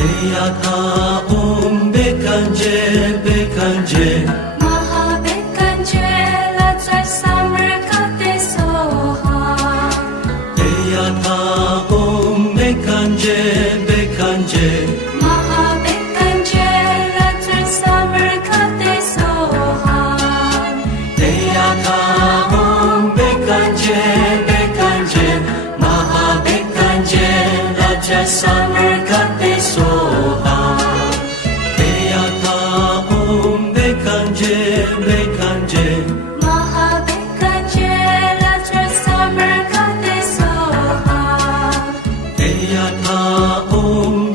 Eyata Bekanje Bekanje Maha Bekanje Latsai Samarkate Soha Eyata Bekanje Bekanje Maha Bekanje Latsai Samarkate Soha Eyata Bekanje Bekanje Maha Bekanje Latsai Samarkate Soha Eyata Bekanje Bekanje Maha Bekanje Latsai Samarkate Soha Eyata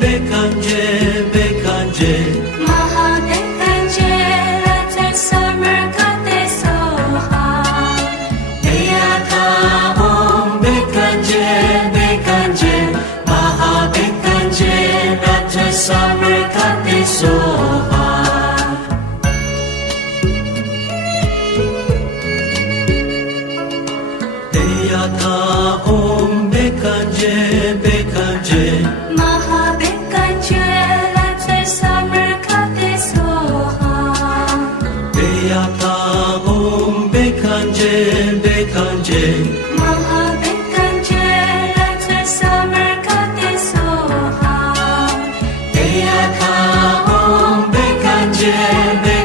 Bekanje Bekanje Maha Bekanje Latsai Samarkate Soha Eyata Bekanje Bekanje Maha Bekanje Latsai Samarkate Soha Eyata Bekanje Bekanje Maha Bekanje Latsai Samarkate Soha Eyata Bekanje Bekanje Maha Bekanje Latsai Samarkate Soha Eyata Bekanje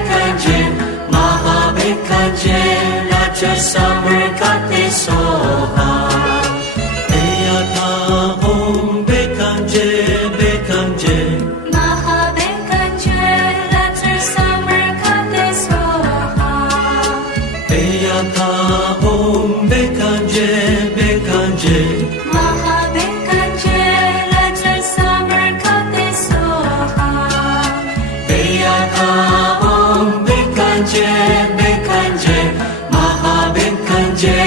Bekanje Maha Bekanje Latsai Samarkate Soha Eyata Bekanje Bekanje Maha Bekanje Latsai Samarkate Soha Eyata Bekanje Bekanje Maha Bekanje Latsai Samarkate Soha Eyata Bekanje Bekanje Maha Bekanje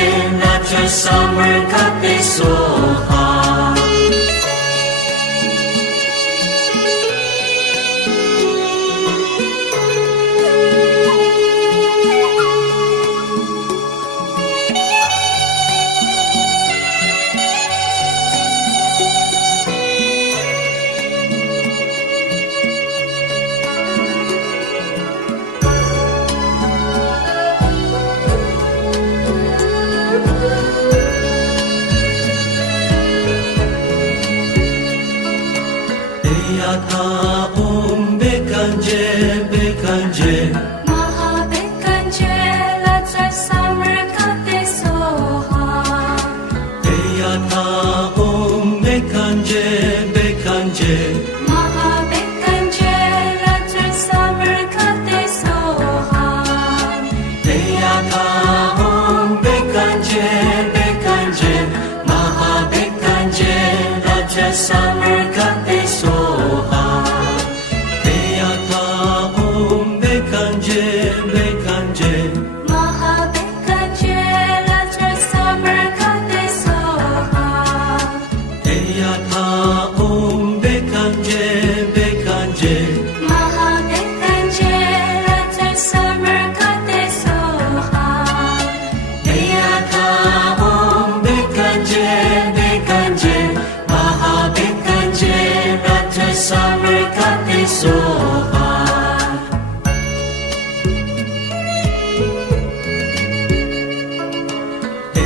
Latsai Samarkate Soha Eyata Bekanje Bekanje Maha Bekanje Latsai Samarkate Soha Eyata Bekanje Bekanje Maha Bekanje Latsai Samarkate Soha Eyata Bekanje Bekanje Maha Bekanje Latsai Samarkate Soha Eyata Bekanje Bekanje Maha Bekanje Latsai Samarkate Soha Eyata Bekanje Bekanje Maha Bekanje Latsai Samarkate Soha Eyata Bekanje Bekanje Maha Bekanje Latsai Samarkate Soha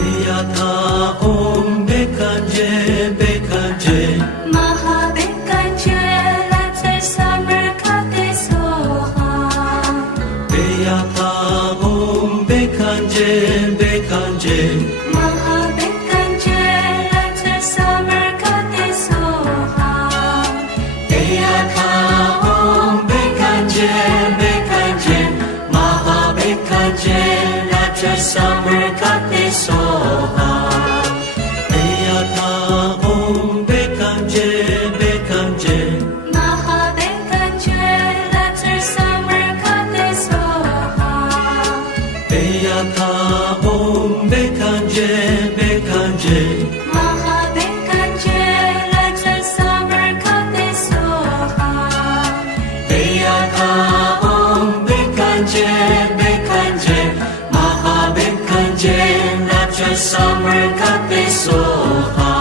Eyata Bekanje Bekanje Maha Bekanje Latsai Samarkate Soha Eyata Bekanje Bekanje Maha Bekanje Latsai Samarkate Soha Eyata Bekanje Bekanje Maha Bekanje Latsai Samarkate Soha Eyata Bekanje Bekanje Maha Bekanje Latsai Samarkate Soha Eyata Bekanje Bekanje Maha Bekanje Latsai Samarkate Soha Eyata Bekanje Bekanje Maha Bekanje Latsai Samarkate Soha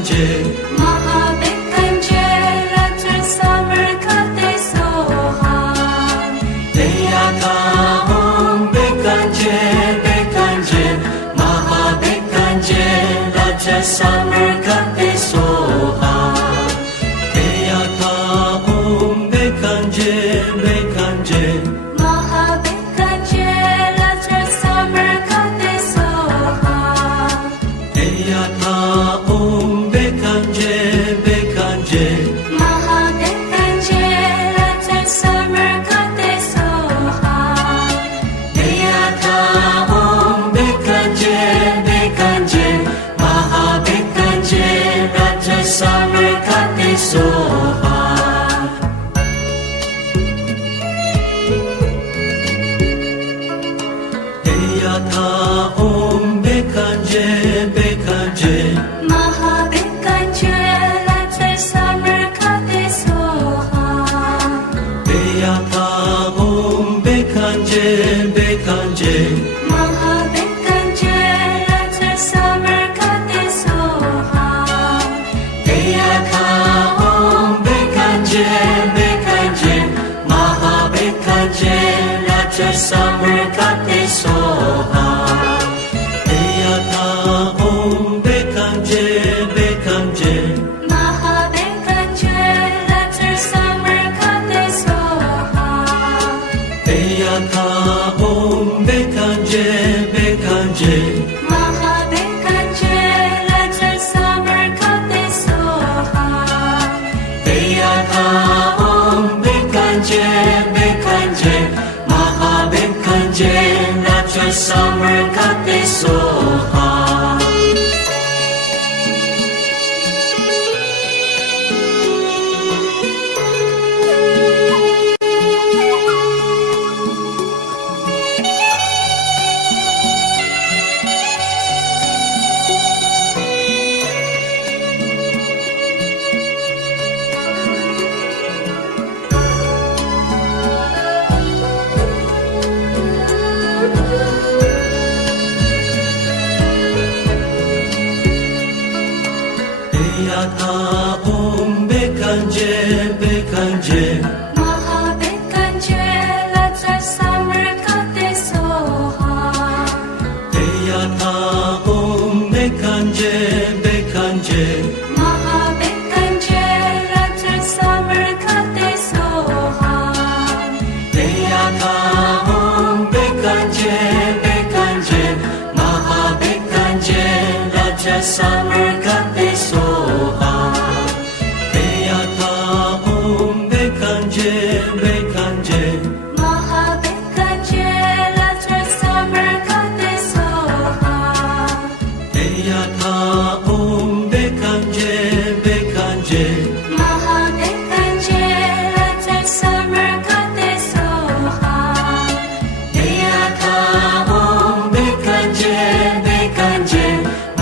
Bekanje Mahabekanje Lapsar Summer Kate Soha Deyaka Om Bekanje Bekanje Maha Bekanje Lapsar Summer Kate Soha Deyaka Om Bekanje Bekanje Mahabekanje Lapsar Summer Kate Soha Deyaka Om Bekanje Bekanje Mahabekanje Lapsar Summer Kate Soha Deyaka Om Bekanje Bekanje Maha Bekanje Lapsar Summer Kate Soha Deyaka Om Bekanje Bekanje Mahabekanje Lapsar Summer Kate Soha Deyaka Om Bekanje Bekanje Mahabekanje Lapsar Summer Kate Soha Deyaka Om Bekanje Bekanje Maha Bekanje Lapsar Summer Kate Soha Deyaka Om Bekanje Bekanje Mahabekanje Lapsar Summer Kate Soha Deyaka Om Bekanje Bekanje Mahabekanje Lapsar Summer Kate Soha Deyaka Om Bekanje Bekanje Maha Bekanje Lapsar Summer Kate Soha Deyaka Om Bekanje Bekanje Mahabekanje Lapsar Summer Kate Soha Deyaka Om Bekanje Bekanje Mahabekanje Lapsar Summer Kate Soha Deyaka Om Bekanje Bekanje Maha Bekanje Lapsar Summer Kate Soha Deyaka Om Bekanje Bekanje Mahabekanje Lapsar Summer Kate Soha Deyaka Om Bekanje Bekanje Mahabekanje Lapsar Summer Kate Soha Deyaka Om Bekanje Bekanje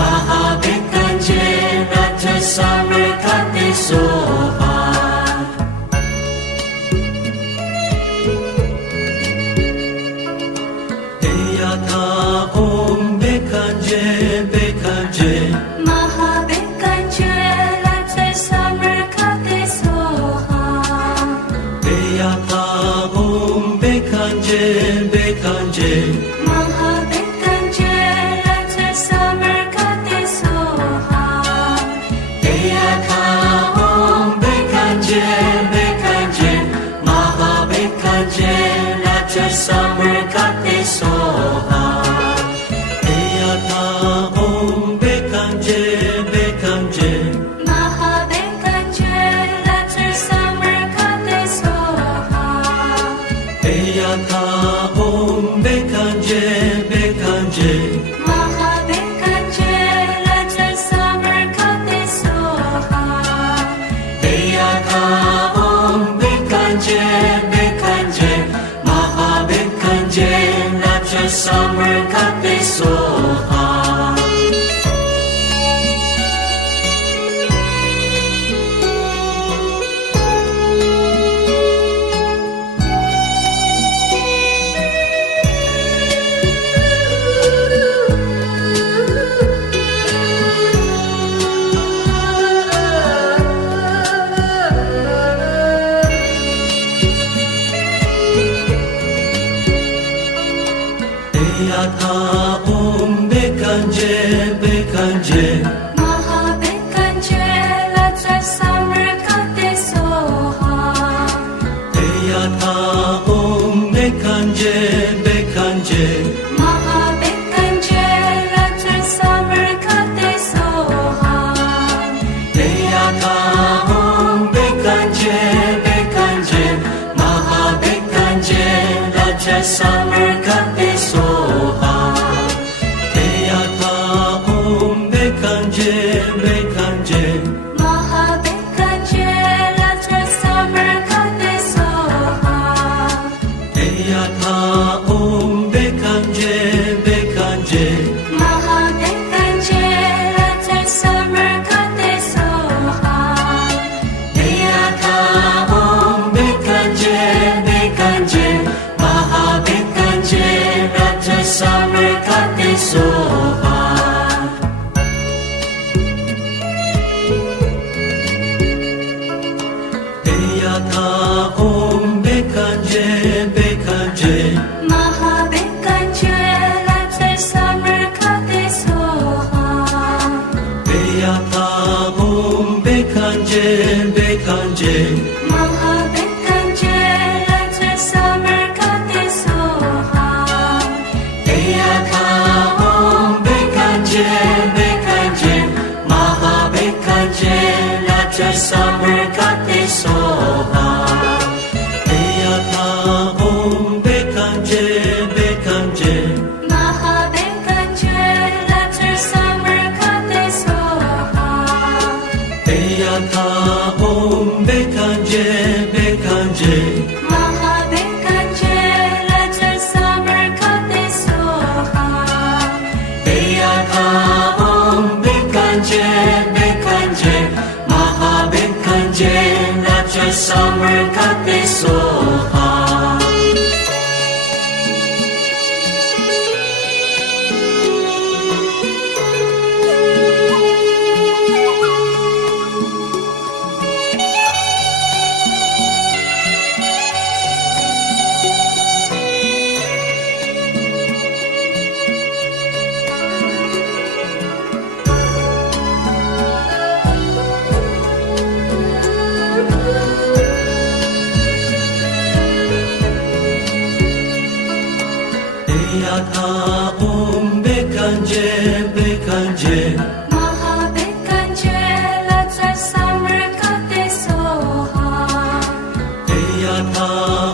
Maha Bekanje Lapsar Summer Kate Soha Deyaka Om Bekanje Bekanje Mahabekanje Lapsar Summer Kate Soha Deyaka Om Bekanje Bekanje Mahabekanje Lapsar Summer Kate Soha Deyaka Om Bekanje Bekanje Maha Bekanje Lapsar Summer Kate Soha Deyaka Om Bekanje Bekanje Mahabekanje Lapsar Summer Kate Soha Deyaka Om Bekanje Bekanje Mahabekanje Lapsar Summer Kate Soha Deyaka Om Bekanje Bekanje Maha Bekanje Lapsar Summer Kate Soha bekanje bekanje Mahabekanje Ratri Samarkate Soha Deyata om bekanje bekanje maha bekanje raja samarkate soha Deyata om bekanje bekanje Mahabekanje Ratri Samarkate Soha Deyata om bekanje bekanje Mahabekanje Ratri Samarkate Soha Deyata om bekanje bekanje maha bekanje raja samarkate soha Deyata om bekanje bekanje Mahabekanje Ratri Samarkate Soha Deyata om bekanje bekanje Mahabekanje Ratri Samarkate Soha Deyata om bekanje bekanje maha bekanje raja samarkate soha Deyata om bekanje bekanje Mahabekanje Ratri Samarkate Soha Deyata om bekanje bekanje Mahabekanje Ratri Samarkate Soha Deyata om bekanje bekanje maha bekanje raja samarkate soha Deyata om bekanje bekanje Mahabekanje Ratri Samarkate Soha Deyata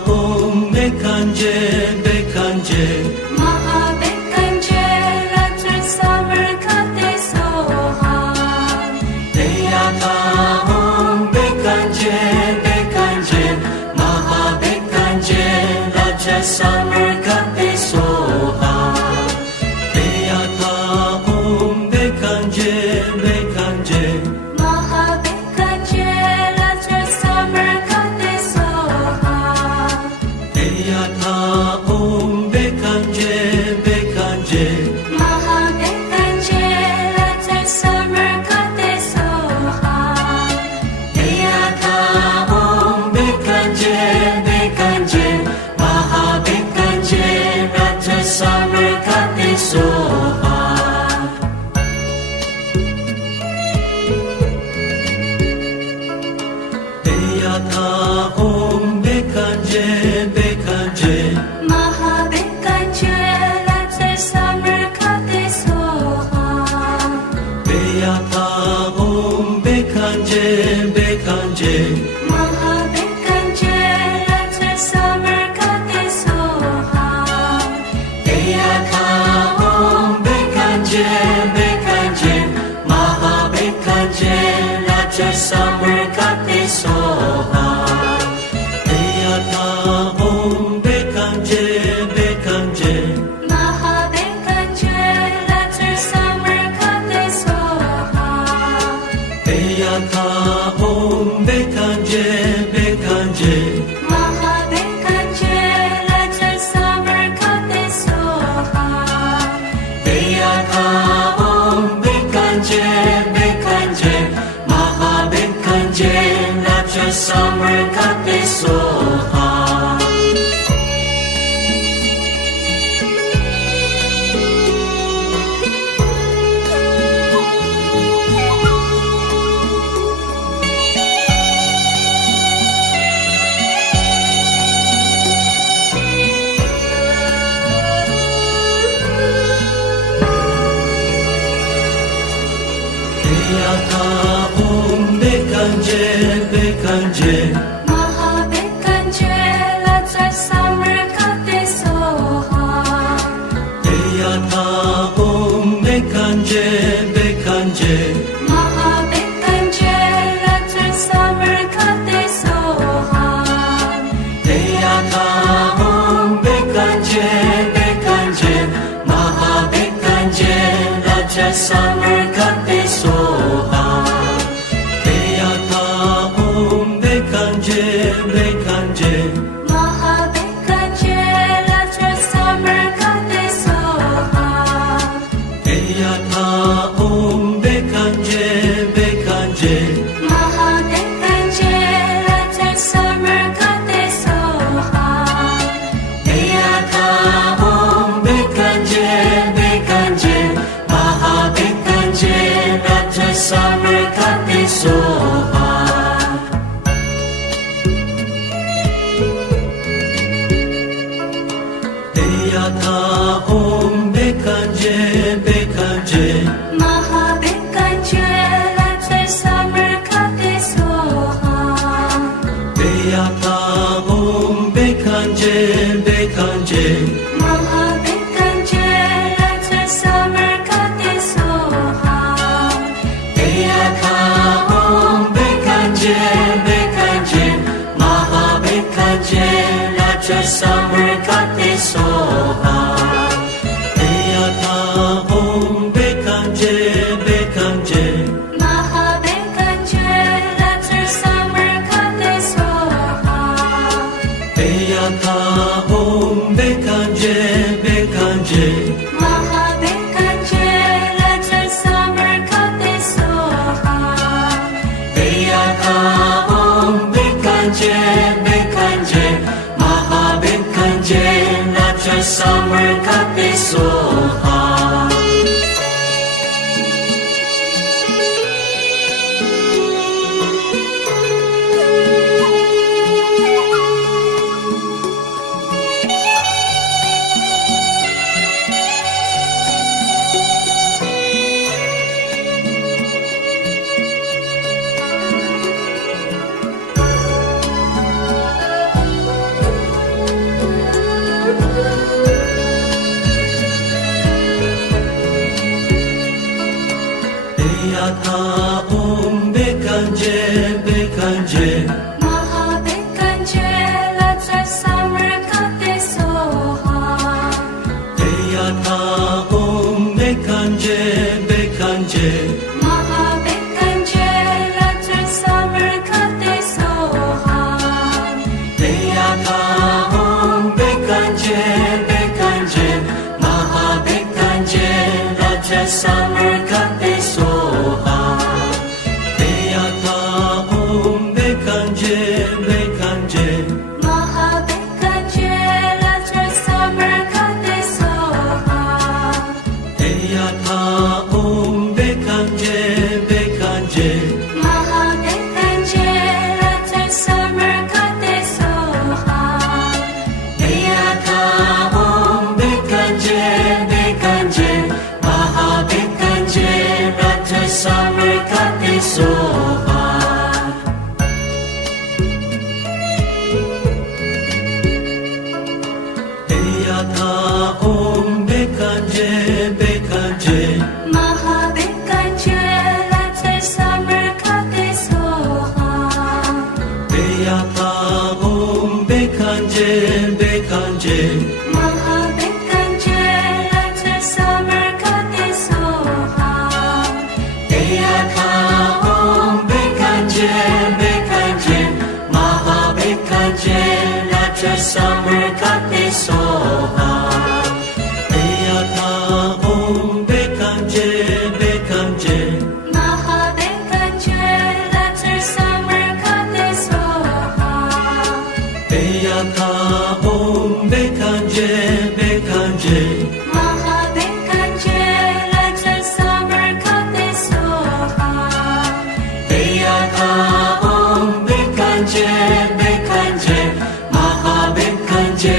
om bekanje bekanje Mahabekanje Ratri Samarkate Soha Deyata om bekanje bekanje maha bekanje raja samarkate soha Deyata om bekanje bekanje Mahabekanje Ratri Samarkate Soha Deyata om bekanje bekanje Mahabekanje Ratri Samarkate Soha Deyata om bekanje bekanje maha bekanje raja samarkate soha Deyata om bekanje bekanje Mahabekanje Ratri Samarkate Bekanje, Bekanje, Maha Bekanje, Lazar Samarkand Soha. Deyata Om Bekanje, Bekanje, Maha Bekanje, Lazar Samarkand Soha. Deyata Om Bekanje, Bekanje, Maha Bekanje, Raja Samarkand Soha. Deyata Om Bekanje, Bekanje, Maha Bekanje, Lazar Samarkand Soha. Deyata Om Bekanje, Bekanje, Maha Bekanje, Lazar Samarkand Soha. Deyata Om Bekanje, Bekanje, Maha Bekanje, Raja Samarkand Soha. Deyata Om Bekanje, Bekanje, Maha Bekanje, Lazar Samarkand Soha. Deyata Om Bekanje, Bekanje, Maha Bekanje, Lazar Samarkand Soha. Deyata Om Bekanje, Bekanje, Maha Bekanje, Raja Samarkand Soha. Deyata Om Bekanje, Bekanje, Maha Bekanje, Lazar Samarkand Soha. Deyata Om Bekanje, Bekanje, Maha Bekanje, Lazar Samarkand Soha. Deyata Om Bekanje, Bekanje, Maha Bekanje, Raja Samarkand Soha. Deyata Om Bekanje, Bekanje, Maha Bekanje, Lazar Samarkand Soha. Deyata Om Bekanje, Bekanje, Maha Bekanje, Lazar Samarkand Soha. Deyata Om Bekanje, Bekanje, Maha Bekanje, Raja Samarkand Soha. Deyata Om Bekanje, Bekanje, Maha Bekanje, Lazar Samarkand Soha. Deyata Om Bekanje, Bekanje, Maha Bekanje, Lazar Samarkand Soha. Deyata Om Bekanje, Bekanje, Maha Bekanje, Raja Samarkand Soha. Deyata Om Bekanje, Bekanje, Maha Bekanje, Lazar Samarkand Soha. Deyata Om Bekanje, Bekanje, Maha Bekanje, Lazar Samarkand Soha. Deyata Om Bekanje, Bekanje, Maha Bekanje, Raja Samarkand Soha. Deyata Om Bekanje, Bekanje, Maha Bekanje, Lazar Samarkand Soha. Deyata Om Bekanje, Bekanje, Maha Bekanje, Lazar Samarkand Soha. Deyata Om Bekanje, Bekanje, Maha Bekanje,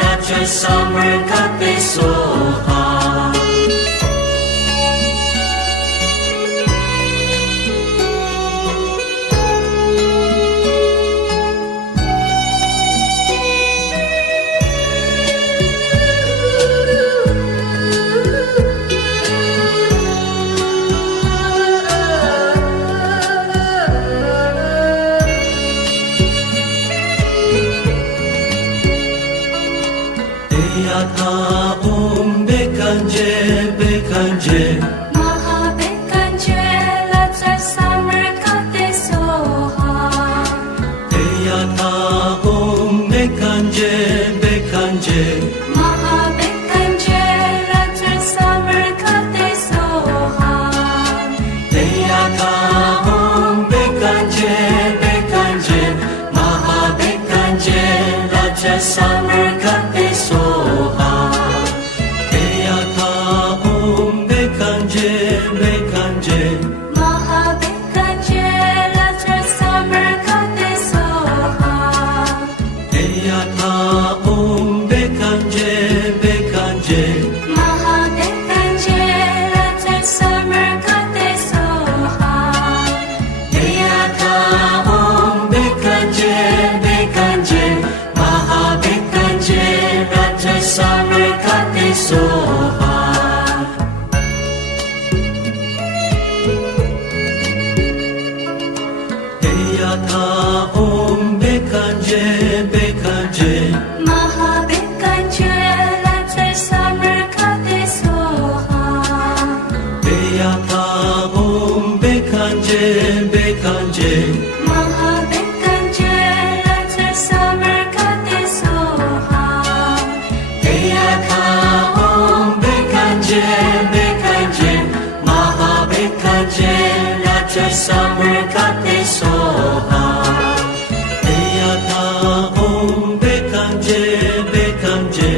Raja Samarkand Soha. Deyata Bekanje Bekanje Mahabekanje Latsar Samarkande Soha Deyata Bekanje Bekanje Mahabekanje Latsar Samarkande Soha Deyata Bekanje Bekanje Mahabekanje Latsar Samarkande Soha Deyata Bekanje Bekanje Mahabekanje Latsar Samarkande Soha Deyata Bekanje Bekanje Mahabekanje Latsar Samarkande Soha Deyata Bekanje Bekanje Mahabekanje Latsar Samarkande Soha Deyata Bekanje Bekanje Mahabekanje Latsar Samarkande Soha Deyata Bekanje Bekanje Mahabekanje Latsar Samarkande Soha Deyata Bekanje Bekanje Mahabekanje Latsar Samarkande Soha Deyata Bekanje Bekanje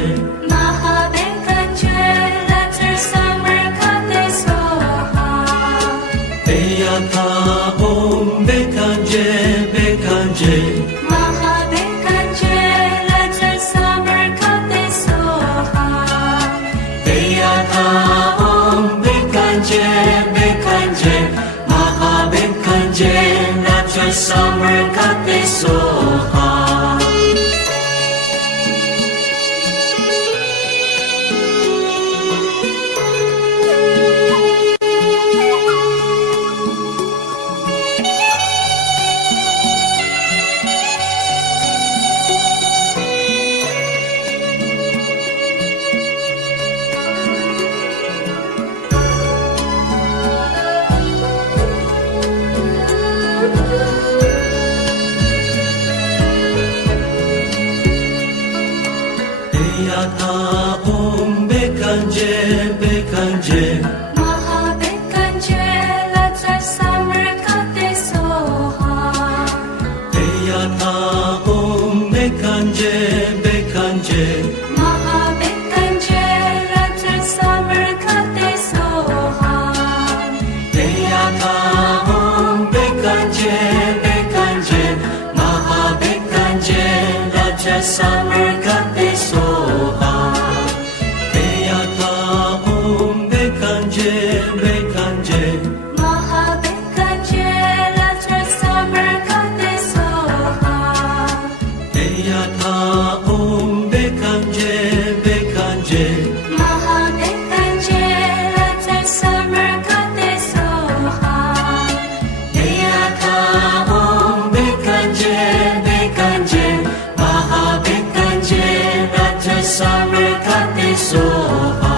Mahabekanje Latsar Samarkande Soha Deyata Bekanje Bekanje Mahabekanje Latsar Samarkande Soha Deyata Bekanje Bekanje Mahabekanje Latsar Samarkande Soha Deyata Bekanje Bekanje Mahabekanje Latsar Samarkande Soha Deyata Bekanje Bekanje Mahabekanje Latsar Samarkande Soha Deyata Bekanje Bekanje Mahabekanje Latsar Samarkande Soha Deyata Bekanje Bekanje Mahabekanje Latsar Samarkande Soha Deyata Bekanje Bekanje Mahabekanje Latsar Samarkande Soha Deyata Bekanje Bekanje Mahabekanje Latsar Samarkande Soha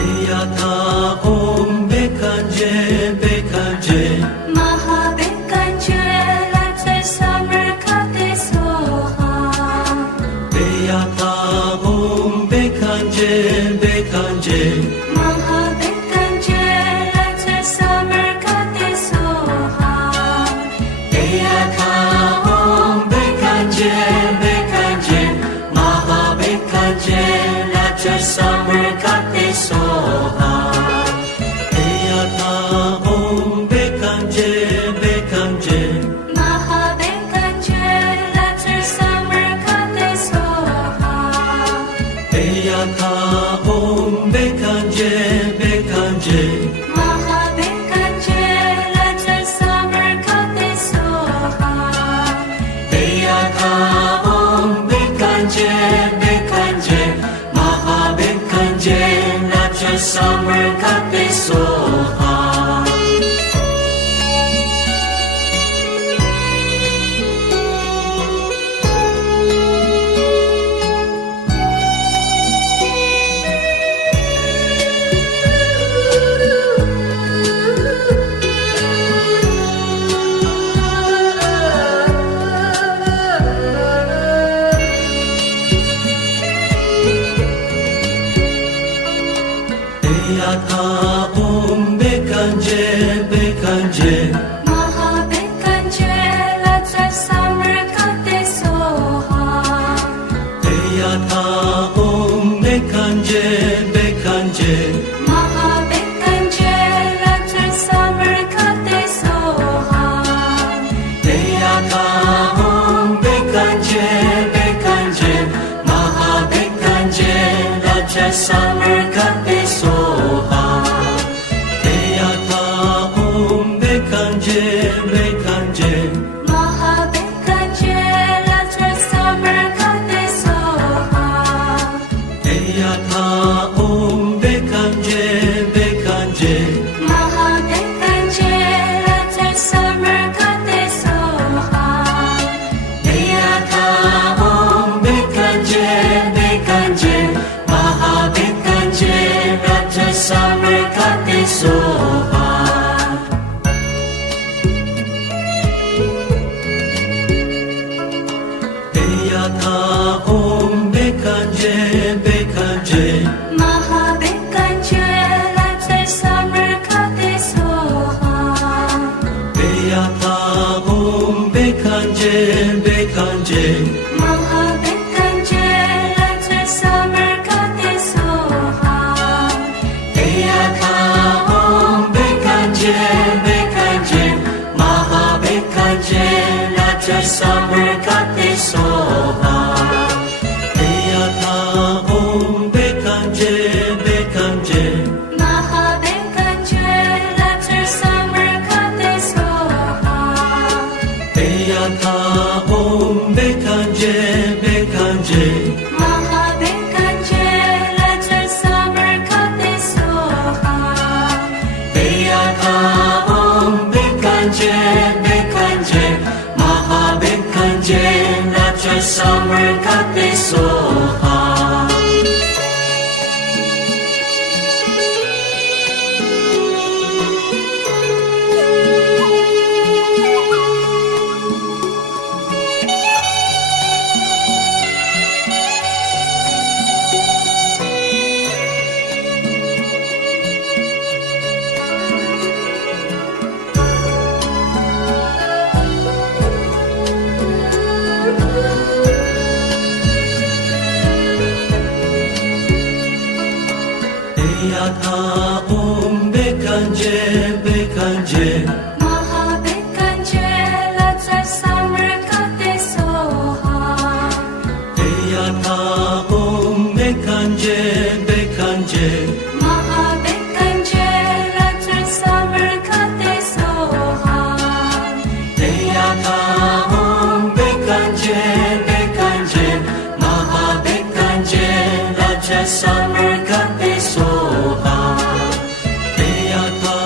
Deyata Bekanje Bekanje Mahabekanje Latsar Samarkande Soha Deyata Bekanje Bekanje Mahabekanje Latsar Samarkande Soha Deyata Bekanje Bekanje Mahabekanje Latsar Samarkande Soha Deyata Bekanje Bekanje Mahabekanje Latsar Samarkande Soha Deyata Bekanje Bekanje Mahabekanje Latsar Samarkande Soha Deyata Bekanje Bekanje Mahabekanje Latsar Samarkande Soha summer kate soha Deya ta bekanje bekanje Mahabekanje latra summer kate soha Deya ta bekanje bekanje Mahabekanje latra summer kate soha Deya ta bekanje bekanje Mahabekanje Raja summer kate soha Deya ta bekanje bekanje Mahabekanje latra summer kate soha Deya ta bekanje bekanje Mahabekanje latra summer kate soha Deya ta bekanje bekanje Mahabekanje Raja summer kate soha Deya ta bekanje bekanje Mahabekanje latra summer kate soha Deya ta bekanje bekanje Mahabekanje latra summer kate soha Deya ta bekanje bekanje Mahabekanje Raja summer kate soha Deya ta bekanje bekanje Mahabekanje latra summer kate soha Deya ta bekanje bekanje Mahabekanje latra summer kate soha Deya ta bekanje bekanje Mahabekanje Raja summer kate soha Deya ta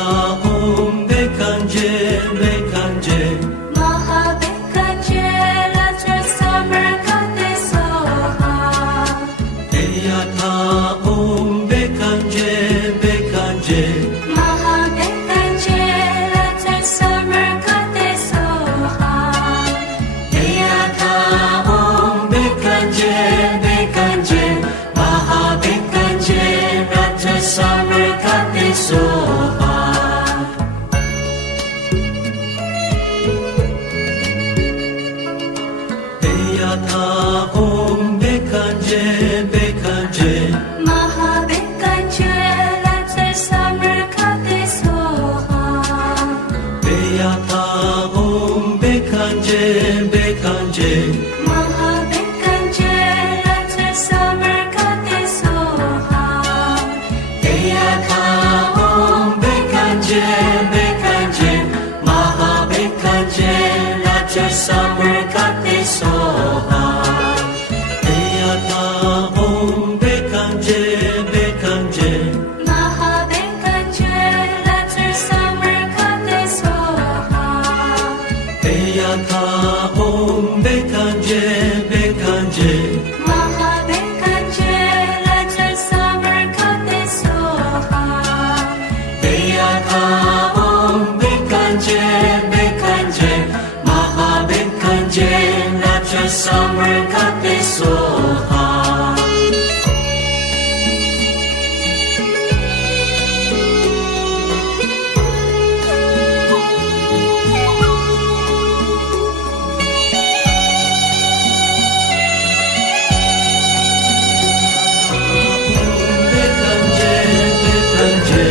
bekanje bekanje Mahabekanje latra summer kate soha Deya ta bekanje bekanje Mahabekanje latra summer kate soha Deya ta bekanje bekanje Mahabekanje Raja summer kate soha Deya ta bekanje bekanje Mahabekanje latra summer kate soha Deya ta bekanje bekanje Mahabekanje latra summer kate soha Deya ta bekanje bekanje Mahabekanje Raja summer kate soha Deya ta bekanje bekanje Mahabekanje latra summer kate soha Deya ta bekanje bekanje Mahabekanje latra summer kate soha Deya ta bekanje bekanje Mahabekanje Raja summer kate soha Bekanje bekanje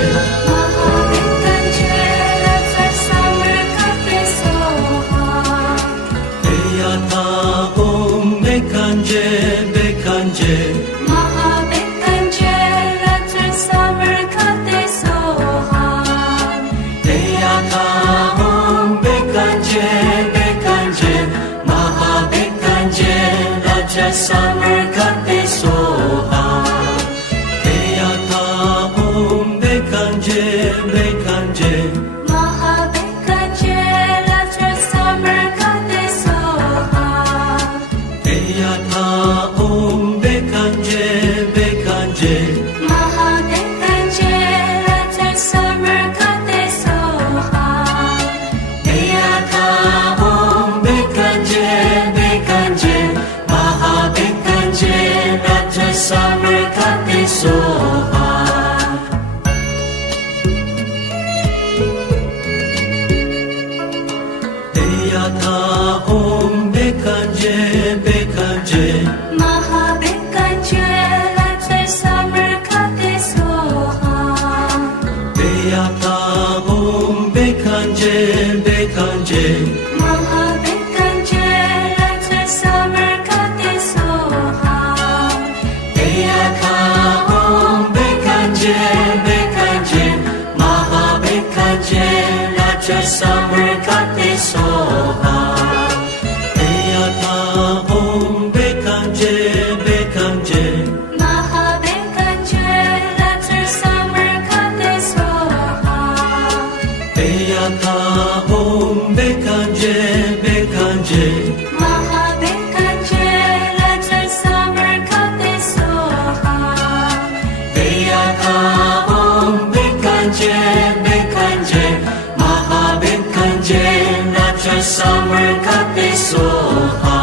Mahabekanje latra summer kate soha Deya ta bekanje summer kate soha Eyata om bekanje bekanje Mahabekanje Let's summer kate soha Eyata om bekanje bekanje Mahabekanje Let's summer kate soha Eyata om bekanje bekanje Mahabekanje Ratra summer kate soha Eyata om bekanje bekanje Mahabekanje Let's summer kate soha Eyata om bekanje bekanje Mahabekanje Let's summer kate soha Eyata om bekanje bekanje Mahabekanje Ratra summer kate soha Eyata om bekanje bekanje Mahabekanje Let's summer kate soha Eyata om bekanje bekanje Mahabekanje Let's summer kate soha Eyata om bekanje bekanje Mahabekanje Ratra summer kate soha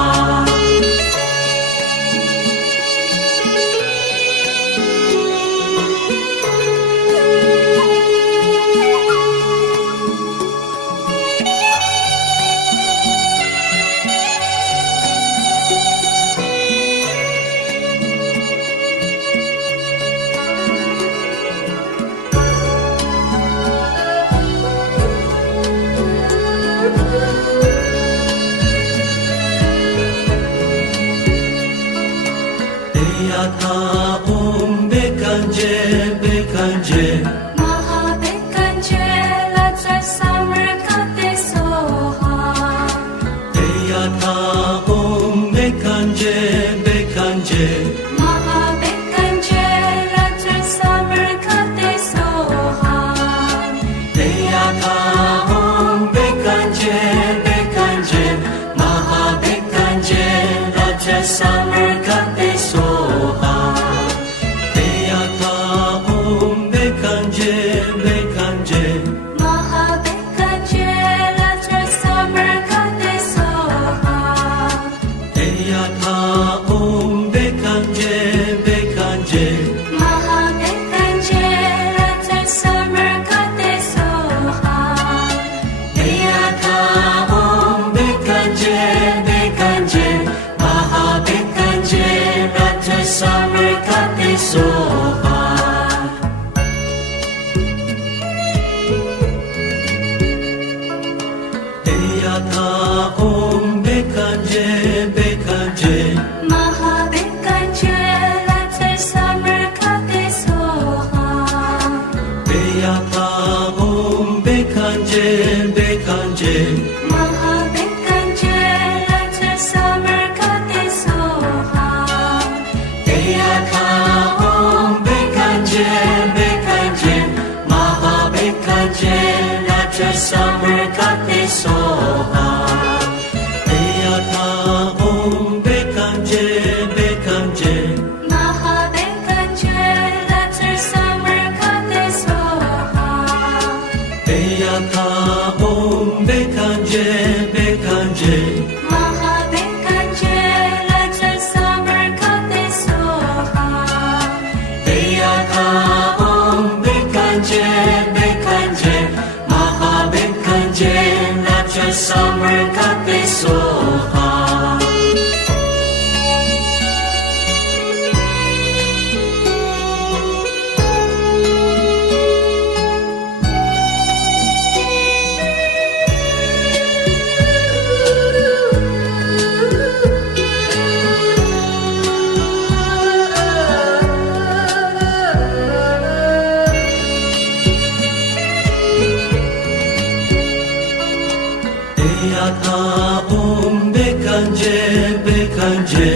Eyata om bekanje bekanje Mahabekanje Let's summer kate soha Eyata om bekanje bekanje Mahabekanje Let's summer kate soha Eyata om bekanje bekanje Mahabekanje Ratra summer kate soha Eyata om bekanje bekanje Mahabekanje Let's summer kate soha Eyata om bekanje bekanje Mahabekanje Let's summer kate soha Eyata om bekanje bekanje Mahabekanje Ratra summer kate soha Eyata om bekanje bekanje Mahabekanje Let's summer kate soha Eyata om bekanje bekanje Mahabekanje Let's summer kate soha Eyata om bekanje bekanje Mahabekanje Ratra summer kate soha Eyata om bekanje bekanje Mahabekanje Let's summer kate soha Eyata om bekanje bekanje Mahabekanje Let's summer kate soha Eyata om bekanje bekanje Mahabekanje Ratra summer kate soha Eyata om bekanje bekanje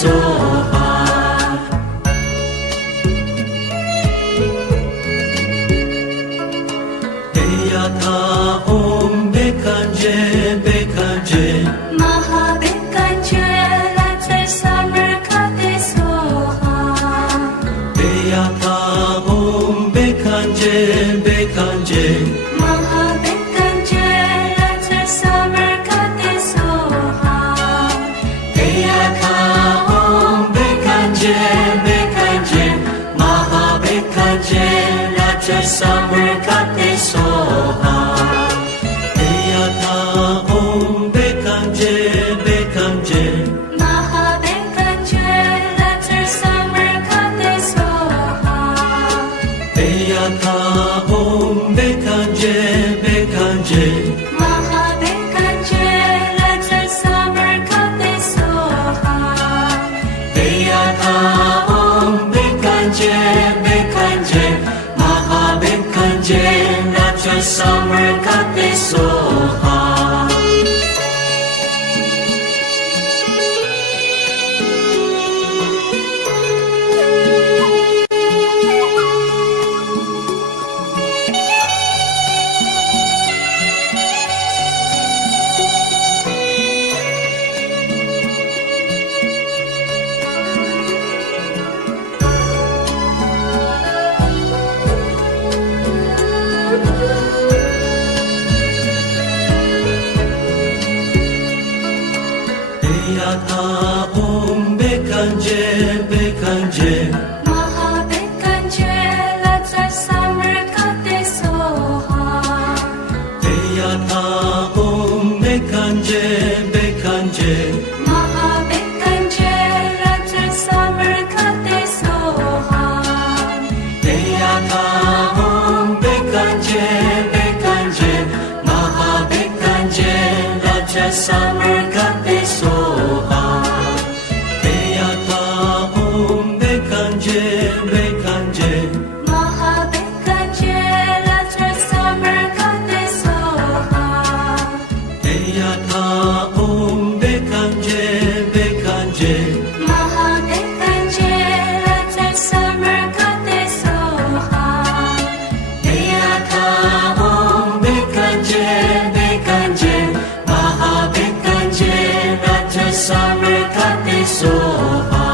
soha Deya tha om bekanje bekanje Mahabekanje Latsar Samarkate Soha Deya tha om bekanje bekanje Mahabekanje Latsar Samarkate Soha Deya tha om bekanje bekanje Maha bekanje Latsar Samarkate soha Deya tha om bekanje bekanje Mahabekanje Latsar Samarkate Soha Deya tha om bekanje bekanje Mahabekanje Latsar Samarkate Soha Deya tha om bekanje bekanje Maha bekanje Latsar Samarkate soha Deya tha om bekanje bekanje Mahabekanje Latsar Samarkate Soha Deya tha om bekanje bekanje Mahabekanje Latsar Samarkate Soha Deya tha om bekanje bekanje Maha bekanje Latsar Samarkate soha Deya tha om bekanje bekanje Mahabekanje Latsar Samarkate Soha Deya tha om bekanje bekanje Mahabekanje Latsar Samarkate Soha Deya tha om bekanje bekanje Maha bekanje Latsar Samarkate soha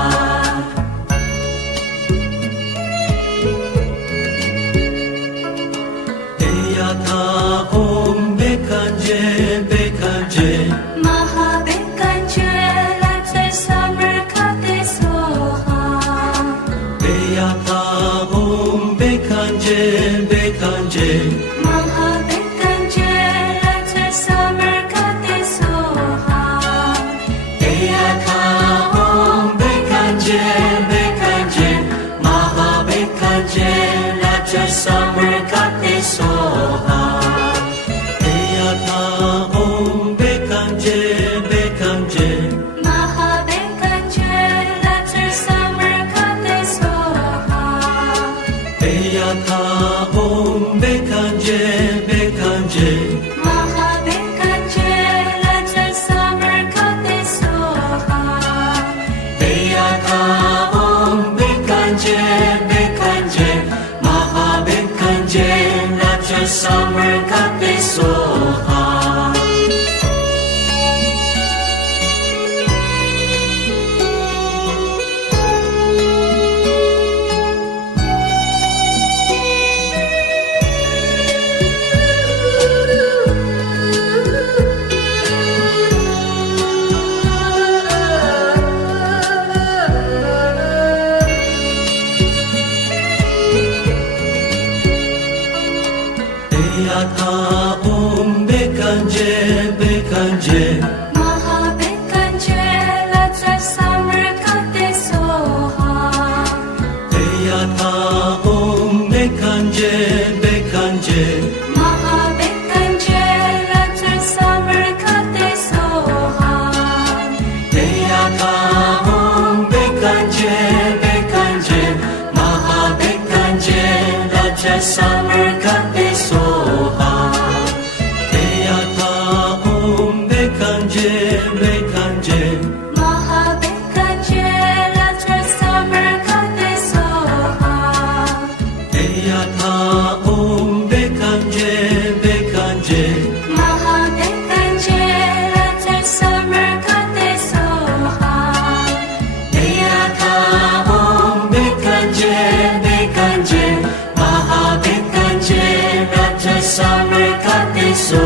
summer got this so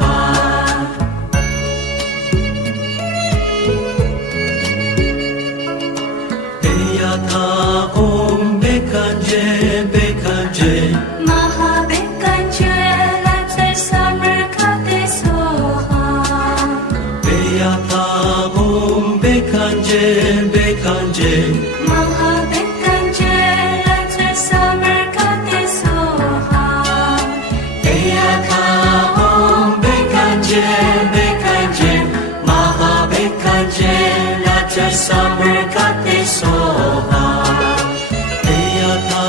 hot. Deyata om bekanje bekanje. Maha bekanje, let the summer got this so hot. Deyata om bekanje bekanje. Maha bekanje, let the summer got this so hot. Deyata om bekanje bekanje. Maha bekanje let the summer got this so hot. Deyata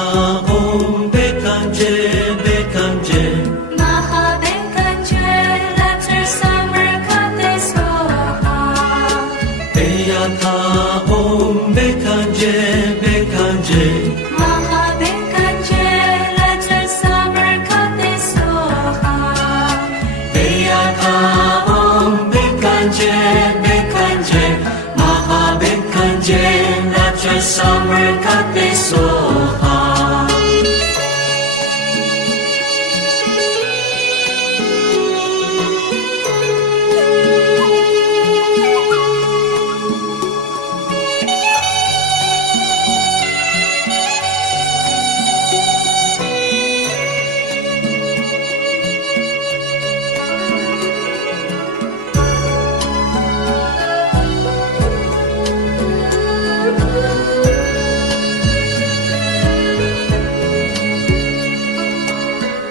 om bekanje bekanje. Maha bekanje, let the summer got this so hot. Deyata om bekanje bekanje. Maha bekanje, let the summer got this so hot. Deyata om bekanje bekanje. Maha bekanje let the summer got this so hot.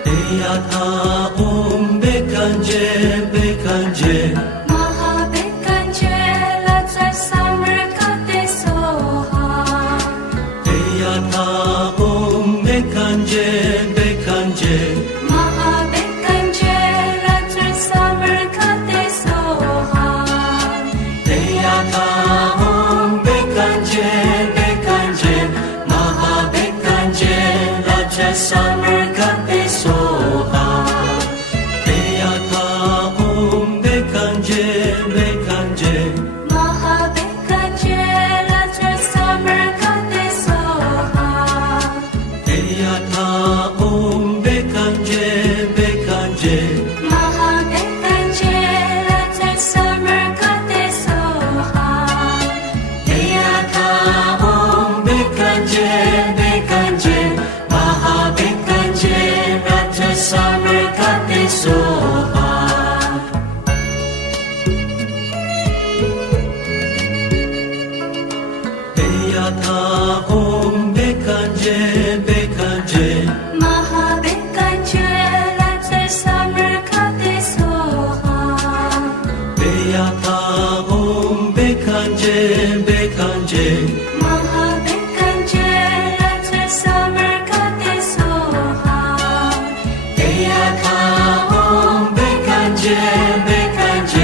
Deyata om bekanje bekanje. Maha bekanje, let the summer got this so hot. Deyata om bekanje bekanje. Maha bekanje, let the summer got this so hot. Deyata om bekanje bekanje. Maha bekanje let the summer got this so hot. Deyata om bekanje bekanje. Maha bekanje, let the summer got this so hot. Deyata om bekanje bekanje. Maha bekanje, let the summer got this so hot. Deyata om bekanje bekanje. Maha bekanje let the summer got this so hot. Deyata om bekanje bekanje. Maha bekanje, let the summer got this so hot. Deyata om bekanje bekanje. Maha bekanje, let the summer got this so hot. Deyata om bekanje bekanje.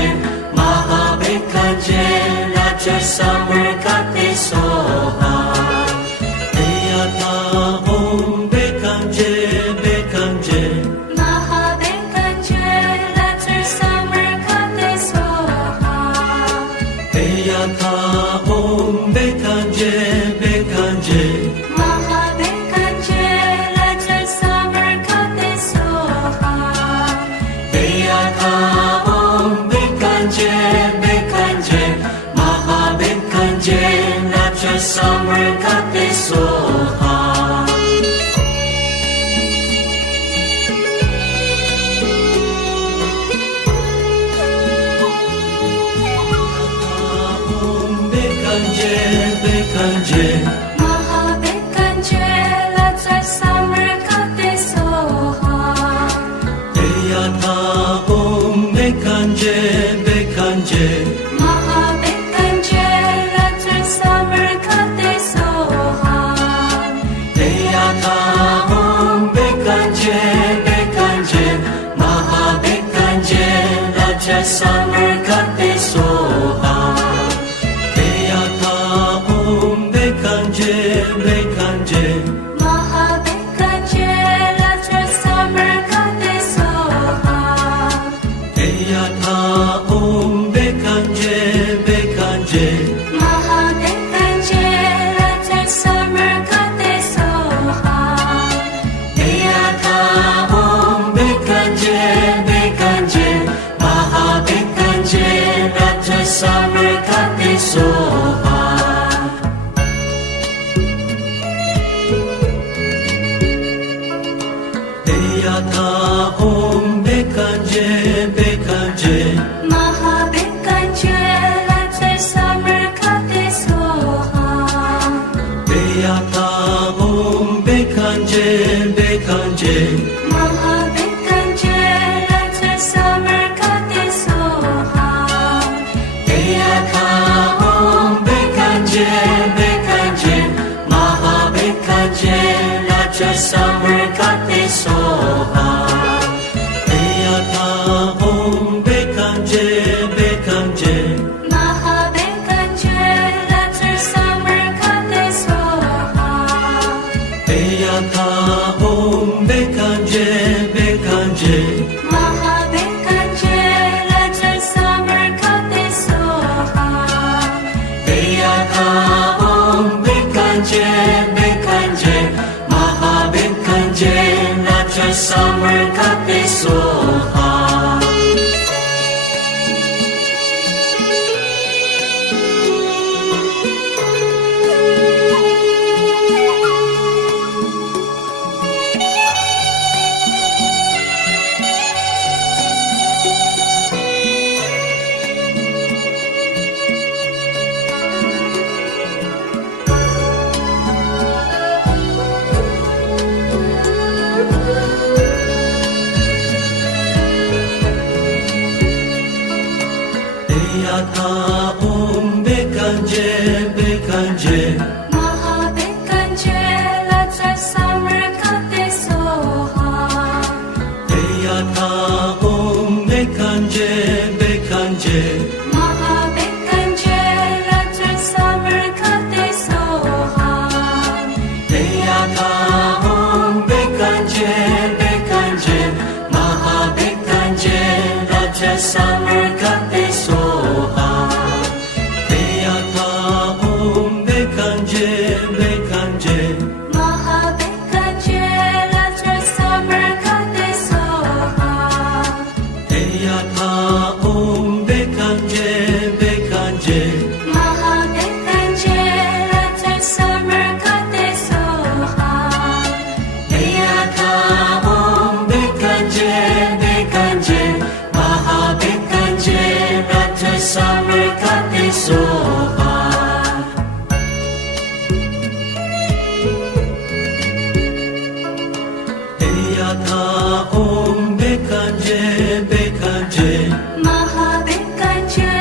Maha bekanje let the summer got this so hot. Deyata om bekanje bekanje. Maha bekanje, let the summer got this so hot. Deyata om bekanje bekanje. Maha bekanje, let the summer got this so hot. Deyata om bekanje bekanje. Maha bekanje let the summer got this so hot. Om bekanje bekanje. Maha bekanje, let the summer got this so hot. Deyata om bekanje bekanje. Maha bekanje, let the summer got this so hot. Deyata om bekanje bekanje. Maha bekanje let the summer got this so hot. Deyata om bekanje bekanje. Maha bekanje, let the summer got this so hot. Deyata om bekanje bekanje. Maha bekanje, let the summer got this so hot. Deyata om bekanje Deyata Om Bekanje Bekanje Mahabekanje Raja Samarkate Soha Deyata Om Bekanje Bekanje Mahabekanje Raja Samarkate Soha Deyata Om Bekanje Bekanje Mahabekanje Raja Samarkate Soha Deyata Om Bekanje Bekanje Mahabekanje Raja Samarkate Soha Deyata Om Bekanje Bekanje Mahabekanje Raja Samarkate Soha Deyata Om Bekanje Bekanje Mahabekanje Raja Samarkate Soha Deyata Om Bekanje Bekanje Mahabekanje Raja Samarkate Soha Deyata Om Bekanje Bekanje Mahabekanje Raja Samarkate Soha Deyata Om Bekanje Bekanje Mahabekanje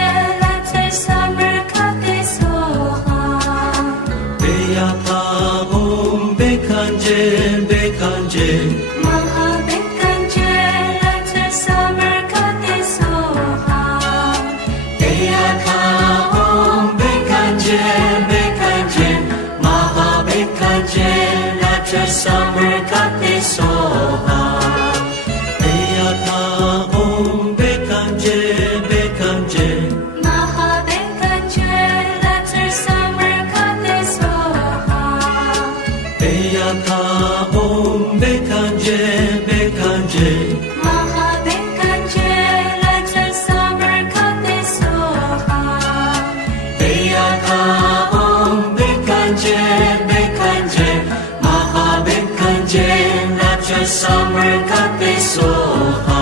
Raja Samarkate Soha Deyata Om Bekanje Bekanje Mahabekanje Raja Samarkate Soha Deyata Om Bekanje Bekanje Mahabekanje Raja Samarkate Soha Deyata Om Bekanje Bekanje Mahabekanje Raja Samarkate Soha Deyata Om Bekanje Bekanje Mahabekanje Raja Samarkate Soha Deyata Om Bekanje Bekanje Mahabekanje Raja Samarkate Soha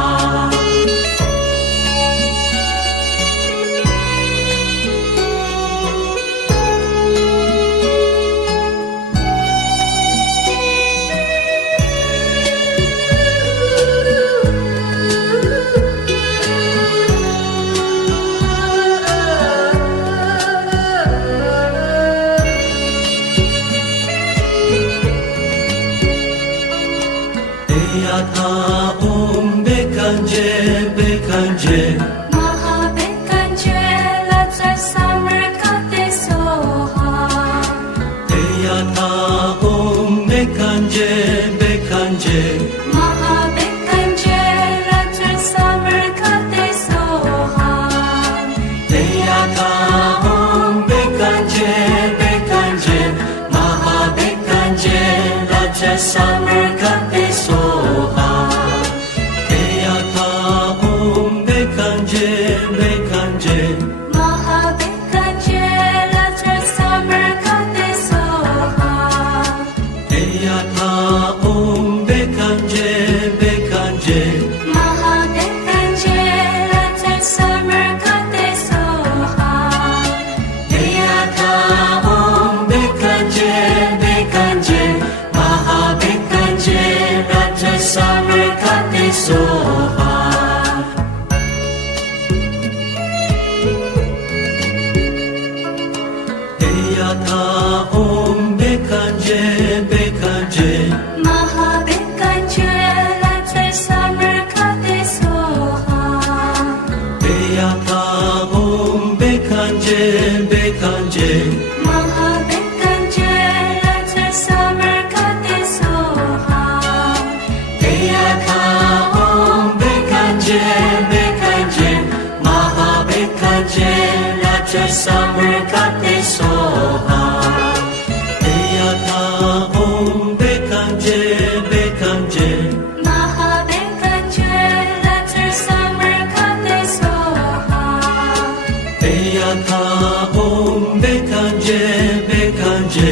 bekanje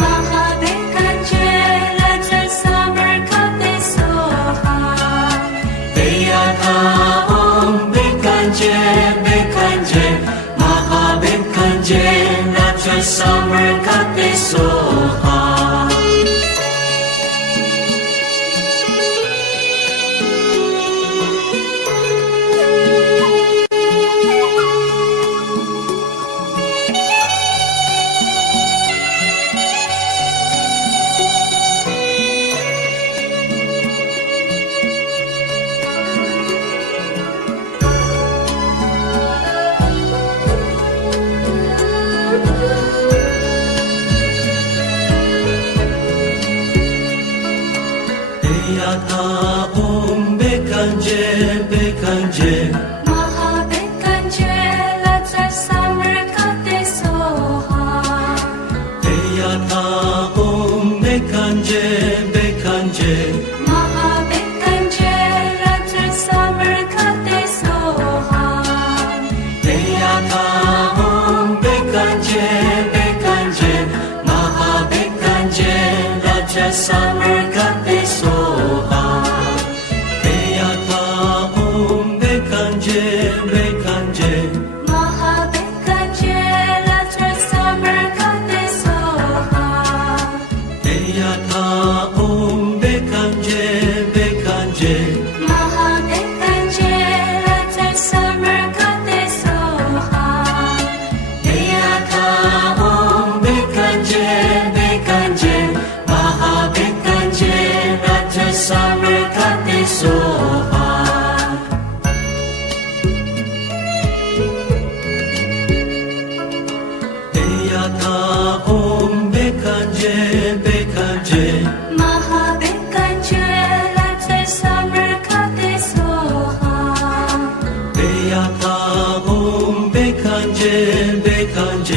Maha bekanje latra summer kate soha Deyata om bekanje bekanje Maha bekanje latra summer kate soha Deyata om bekanje bekanje Maha bekanje latra summer kate soha Deyata om bekanje bekanje Maha bekanje latra summer kate soha Deyata om bekanje bekanje Maha bekanje latra summer kate soha Deyata om bekanje bekanje Maha bekanje latra summer kate soha Deyata om bekanje bekanje Maha bekanje latra summer kate soha Deyata om bekanje bekanje Maha bekanje latra summer kate soha Deyata om bekanje bekanje Maha bekanje latra summer kate soha Deyata om bekanje bekanje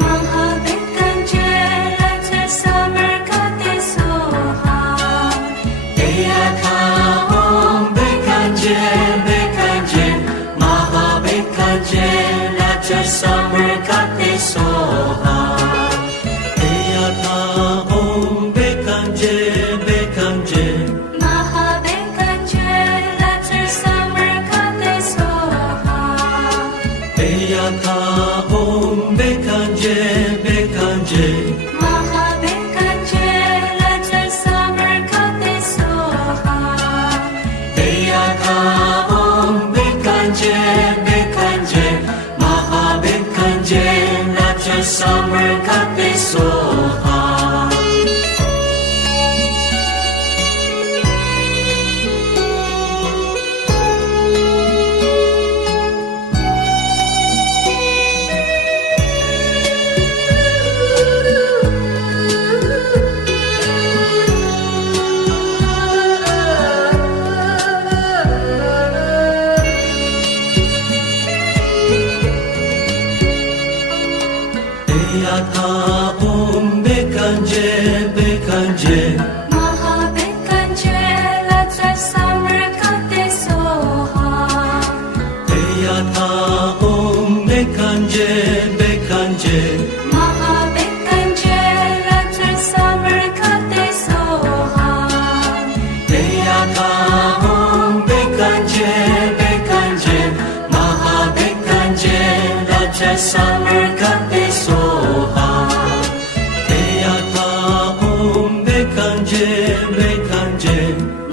Maha bekanje latra summer kate soha Deyata om bekanje bekanje Maha bekanje latra summer kate soha Deyata om bekanje bekanje Maha bekanje latra summer kate soha Deyata om bekanje bekanje Maha bekanje latra summer kate soha Deyata om bekanje bekanje Maha bekanje latra summer kate soha Deyata om bekanje bekanje Maha bekanje latra summer kate soha Deyata om bekanje bekanje Maha bekanje latra summer kate soha Deyata om bekanje bekanje Maha bekanje latra summer kate soha Deyata om bekanje bekanje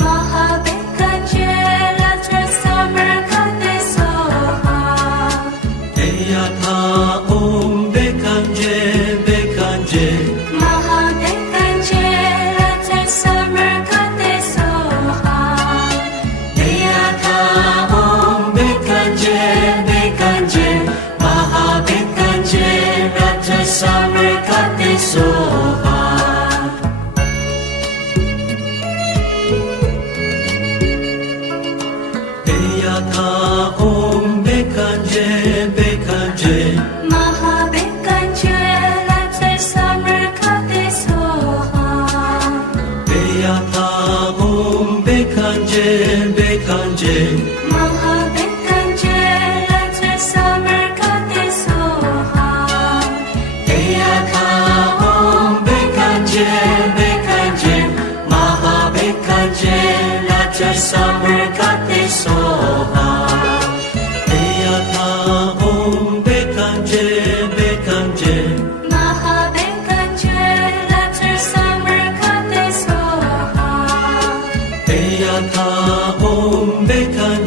Maha bekanje latra summer kate soha Deyata om bekanje bekanje Maha bekanje latra summer kate soha Deyata om bekanje bekanje Maha bekanje latra summer kate soha Deyata om bekanje bekanje Maha bekanje latra summer kate soha Deyata om bekanje bekanje Maha bekanje latra summer kate soha Deyata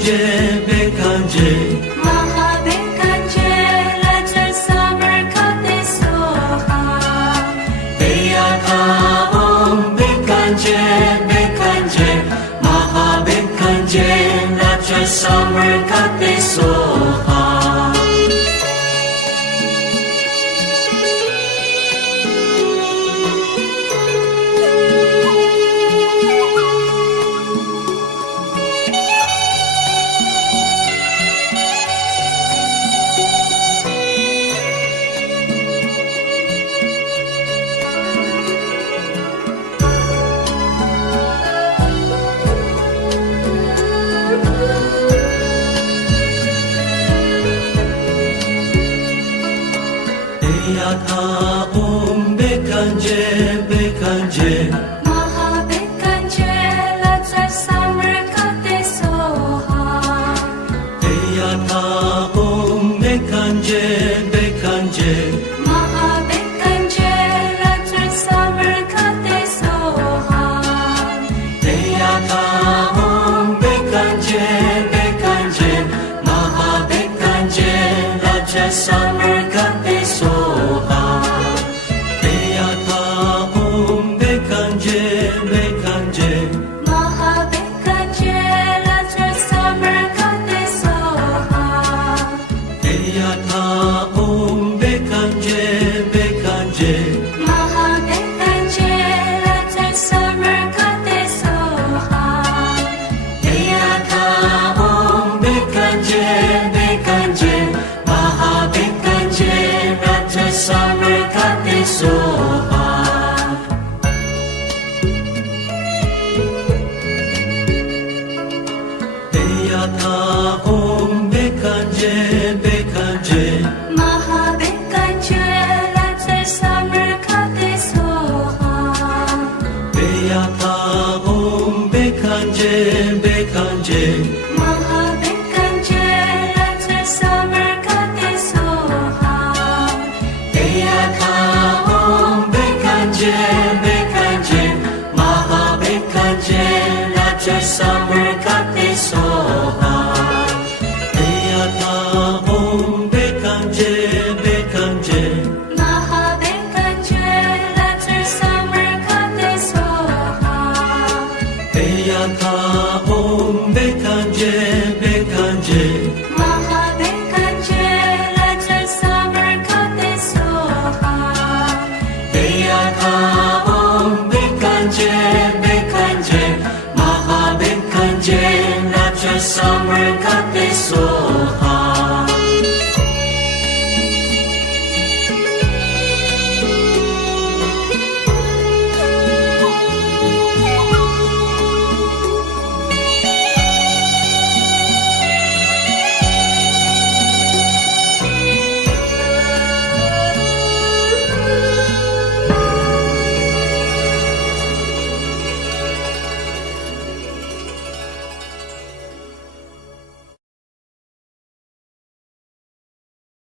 je bekanje Mahabekanje Raja Samar Kate Soha Deyata om bekanje bekanje Maha bekanje Raja Samar Kate Soha Deyata om bekanje bekanje Mahabekanje Raja Samar Kate Soha Deyata om bekanje bekanje Mahabekanje Raja Samar Kate Soha Deyata om bekanje bekanje Maha bekanje Raja Samar Kate Soha Deyata om bekanje bekanje Mahabekanje Raja Samar Kate Soha Deyata om bekanje bekanje Mahabekanje Raja Samar Kate Soha Deyata om bekanje bekanje Maha bekanje Raja Samar Kate Soha Deyata om bekanje bekanje Mahabekanje Raja Samar Kate Soha Deyata om bekanje bekanje Mahabekanje Raja Samar Kate Soha Deyata om bekanje bekanje Maha bekanje Raja Samar Kate Soha Deyata om bekanje bekanje Mahabekanje Raja Samar Kate Soha Deyata om bekanje bekanje Mahabekanje Raja Samar Kate Soha Deyata om bekanje bekanje Maha bekanje Raja Samar Kate Soha